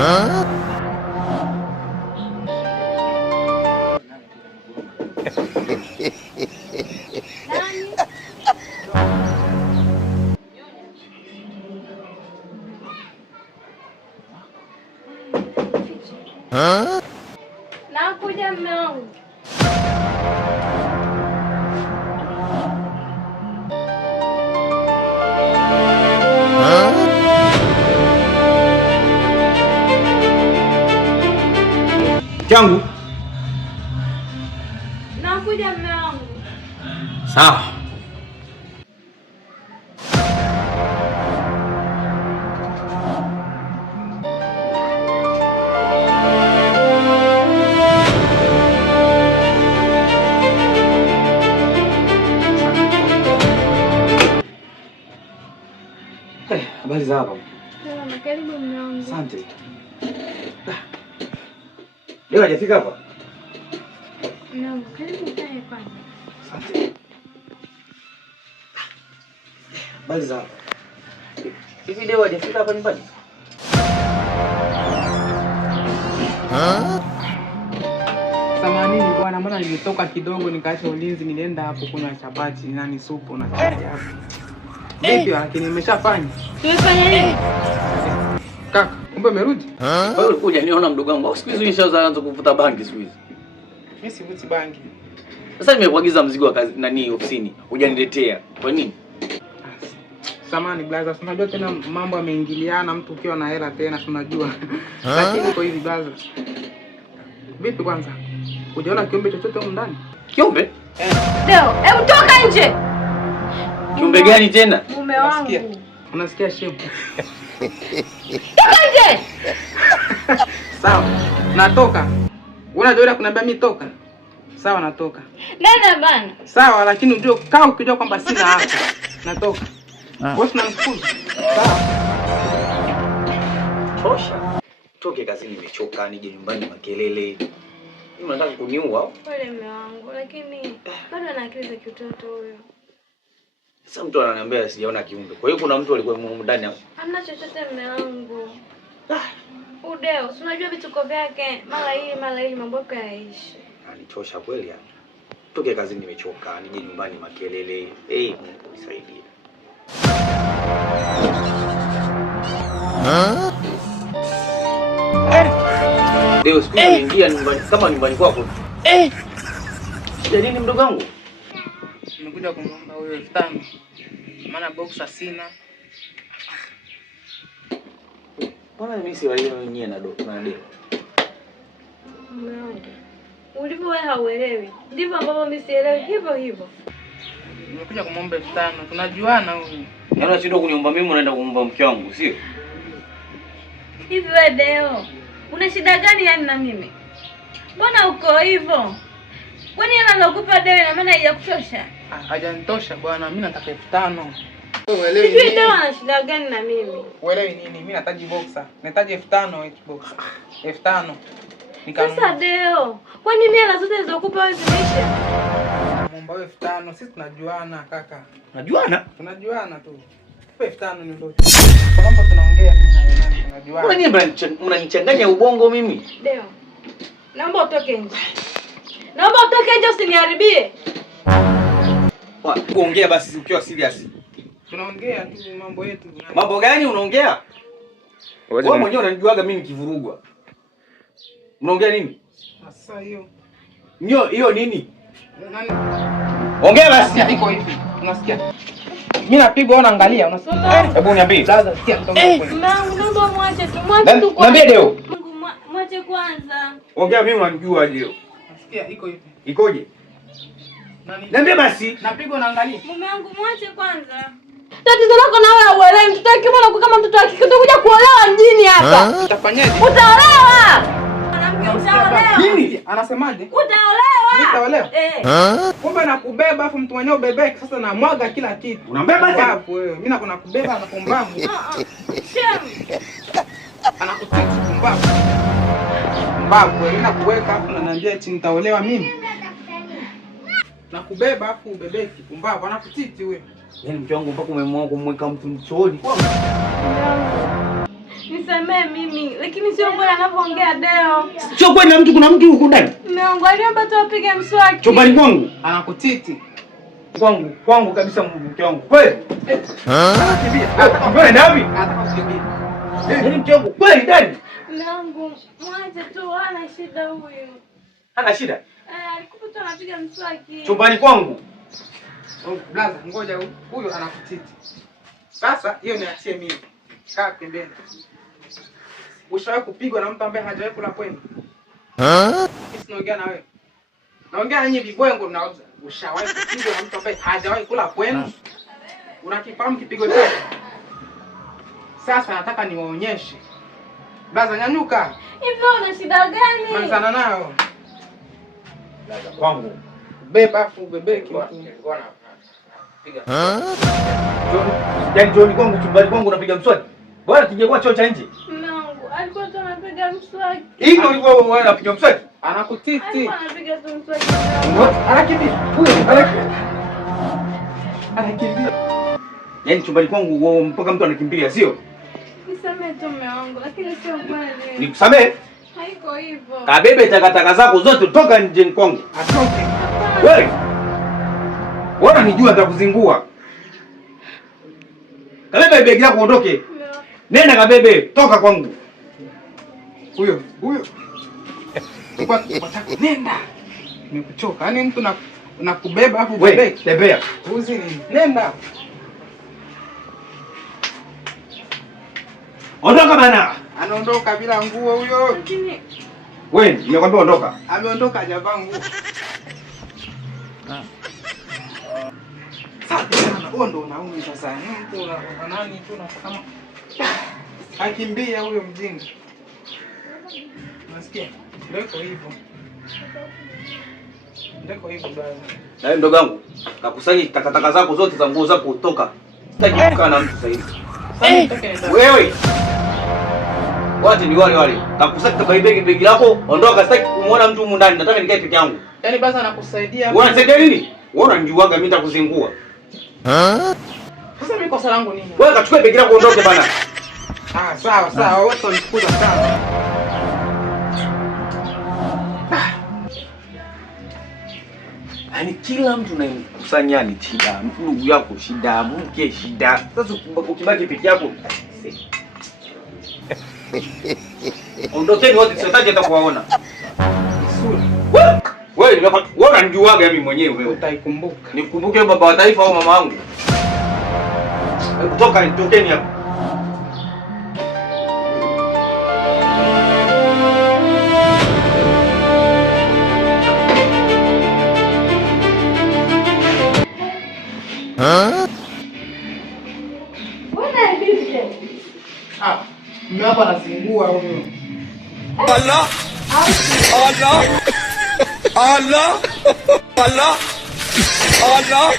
Nakuja mume wangu. Changu. Nakuja mume wangu. Sawa. Habari za hapa? Salama, karibu mume wangu. Asante. Leo hajafika hapa? No, karibu kae kwanza. Asante. Habari za hapa? Hivi leo hajafika hapa nyumbani? Samanini bwana, mbona nilitoka kidogo nikaacha ulinzi, nilienda hapo kunywa chapati nani supu na chai hapo. Vipi lakini nimeshafanya. Tumefanya nini? Kaka, kumbe umerudi? Wewe ulikuja niona mdogo wangu. Siku hizi nishaanza kuvuta bangi siku hizi. Mimi sivuti bangi. Sasa nimekuagiza mzigo wa kazi nani ofisini. Hujaniletea. Kwa nini? Samani blaza, unajua tena mambo yameingiliana, mtu ukiwa na hela tena tunajua. Lakini kwa hivi blaza. Vipi kwanza? Hujaona kiumbe chochote huko ndani? Kiumbe? Leo, hebu toka nje. Kiumbe gani tena? Mume wangu. Unasikia shepu? Toka nje. Sawa. Natoka. Unajua kuniambia mimi toka. Sawa natoka. Nenda bana. Sawa, lakini unajua kaa ukijua kwamba sina hapa. Natoka. Wewe unamfukuza. Sawa. Tosha. Toke kazini nimechoka, nije nyumbani makelele. Mimi nataka kuniua. Pole mume wangu, lakini bado ana akili za kitoto huyo. Sasa mtu ananiambia sijaona kiumbe. Kwa hiyo kuna mtu alikuwa ndani hapo. Hamna chochote mume wangu. Udeo, si unajua vituko vyake, mara hili mambo yake yaishi. Anichosha kweli yani. Toke kazini nimechoka, nije nyumbani makelele. Mungu nisaidie. Leo siku niingia nyumbani kama nyumbani kwako. Nini mdogo wangu? Nimekuja kumwomba huyo 5,000. Maana boxer sina. Mbona mimi si wale wenyewe na doko na deko? Mume wangu. Ulivyo wewe hauelewi. Ndivyo ambavyo mimi sielewi hivyo hivyo. Nimekuja kumwomba 5,000. Tunajuana huyu. Yaani unashindwa kuniomba mimi unaenda kumwomba mke wangu, sio? Hivi wewe Deo, una shida gani yani na mimi? Mbona uko hivyo? Kwani hela nakupa Deo ina maana haijakutosha? Hajanitosha bwana, mimi nataka 5,000. Uelewi nini? Hivi Deo ana shida gani na mimi? Uelewi nini? Mimi nahitaji boxer. Nahitaji 5,000 hiyo boxer. 5,000. Sasa Deo, kwani mimi hela zote nilizokupa wewe zimeisha? Muomba wewe 5,000, sisi tunajuana kaka. Tunajuana? Tunajuana tu. Tupe 5,000 ni ndoto. Kwa mambo tunaongea mimi na wewe tunajuana. Mbona nyinyi mnanichanganya ubongo mimi? Deo. Naomba utoke nje. Naomba utoke nje usiniharibie. Kuongea basi ukiwa serious. Tunaongea tu mambo yetu. Mambo gani unaongea? Wewe mwenyewe unanijuaga mimi nikivurugwa. Unaongea nini? Sasa hiyo. Hiyo nini? Nani? Ongea basi. Iko hivi. Unasikia? Mimi napigwa au naangalia? Unasikia? Hebu niambie. Sasa sikia mtongo kweli. Naomba mwache tu. Mwache tu. Niambie Deo. Mwache kwanza. Ongea mimi unanijua Deo. Unasikia? Iko hivi. Ikoje? Nani? Niambie basi. Napigwa naangalia. Mume wangu mwache kwanza. Tatizo lako na wewe uelewi, mtoto wake mbona kama mtoto wake utakuja kuolewa mjini hapa. Utafanyaje? Utaolewa. Mwanamke utaolewa. Nini? Anasemaje? Utaolewa. Utaolewa? Kumbe nakubeba afu mtu mwenyewe ubebeke sasa na mwaga kila kitu. Unambeba tena? Hapo wewe. Mimi nakuna kubeba na kumbavu. Shem. Anakutia kumbavu. Kumbavu wewe nakuweka afu unaniambia eti nitaolewa mimi. Nakubeba afu ubebeke kumbavu anakutiti wewe. Yaani mke wangu mpaka umeamua kumweka mtu mchooni kwa. nisamee mimi, lakini sio kweli anavyoongea Deo. Sio kweli na mtu kuna mtu huko ndani. Mungu aliomba tu apige mswaki. Chumbani kwangu. Anakutiti. Kwangu kabisa mke wangu. Kweli? Anakimbia. Wewe wapi? Atakukimbia. Ni mke wangu. Kweli ndani? Mungu, mwache tu, hana shida huyu. Hana shida? Alikuwa tu anapiga mswaki. Chumbani kwangu. Blaza, ngoja huyo anakutiti. Sasa hiyo niachie mimi. Kaa pembeni. Ushawahi kupigwa na mtu ambaye hajawahi kula kwenu? Sisi naongea na wewe. Naongea nyinyi vibwengo mnauza. Ushawahi kupigwa na mtu ambaye hajawahi kula kwenu? Unakifahamu kipigo chake? Sasa nataka niwaonyeshe. Blaza, nyanyuka. Hivyo una shida gani? Manzana nao. Blaza kwangu. Beba afu bebeki. Piga. Yaani John kwangu chumbani kwangu unapiga mswaki? Bwana tungekuwa choo cha nje. Mungu, alikuwa tu anapiga mswaki. Hivi ulikuwa wewe unapiga mswaki? Anakutiti. Alikuwa anapiga tu mswaki. Anakimbia. Huyo anakimbia. Yaani chumbani kwangu wewe mpaka mtu anakimbia, sio? Nisamee tu mume wangu, lakini sio kweli. Nikusamee? Haiko hivyo. Kabebe takataka zako zote toka nje kwangu. Atoke. Wewe. Wewe unanijua nitakuzingua. Kabebe begi lako uondoke. Nenda kabebe, toka kwangu. Huyo. Kwa nenda. Nimekuchoka. Yaani mtu na kubeba afu wewe tembea. Uzi nini? Nenda. Ondoka bana. Anaondoka bila nguo huyo. Lakini wewe, nimekwambia ondoka. Ameondoka hajavaa nguo. Sasa huo ndo unaumi sasa. Mtu nani tu na kama akimbia huyo mjinga. Unasikia? Ndeko hivyo. Ndeko hivyo bwana. Na wewe ndogo yangu, kakusanya takataka zako zote za nguo zako utoka. Sitaki kukaa na mtu sasa hivi. Wewe. Wote ni wale. Kakusanya begi lako, ondoka, sitaki kumuona mtu humu ndani. Nataka nikae peke yangu. Yaani basi anakusaidia. Wewe unasaidia nini? Wewe unanijuaga mimi nitakuzingua. Sasa mimi kosa langu nini? Wewe kachukue begi lako uondoke bana. Sawa. Wewe unanifukuza sana. Yaani kila mtu unayemkusanya ni shida. Ndugu yako shida, mke shida. Sasa ukibaki peke yako. Ondokeni wote, sitaki hata kuwaona. Wewe unanijuaga mimi mwenyewe wewe. Utaikumbuka. Nikumbuke baba wa taifa au mama wangu. Tokeni hapa. Mbona hivi? Mimi hapa nazingua huyo. Allah. Allah. Allah. Allah. Allah.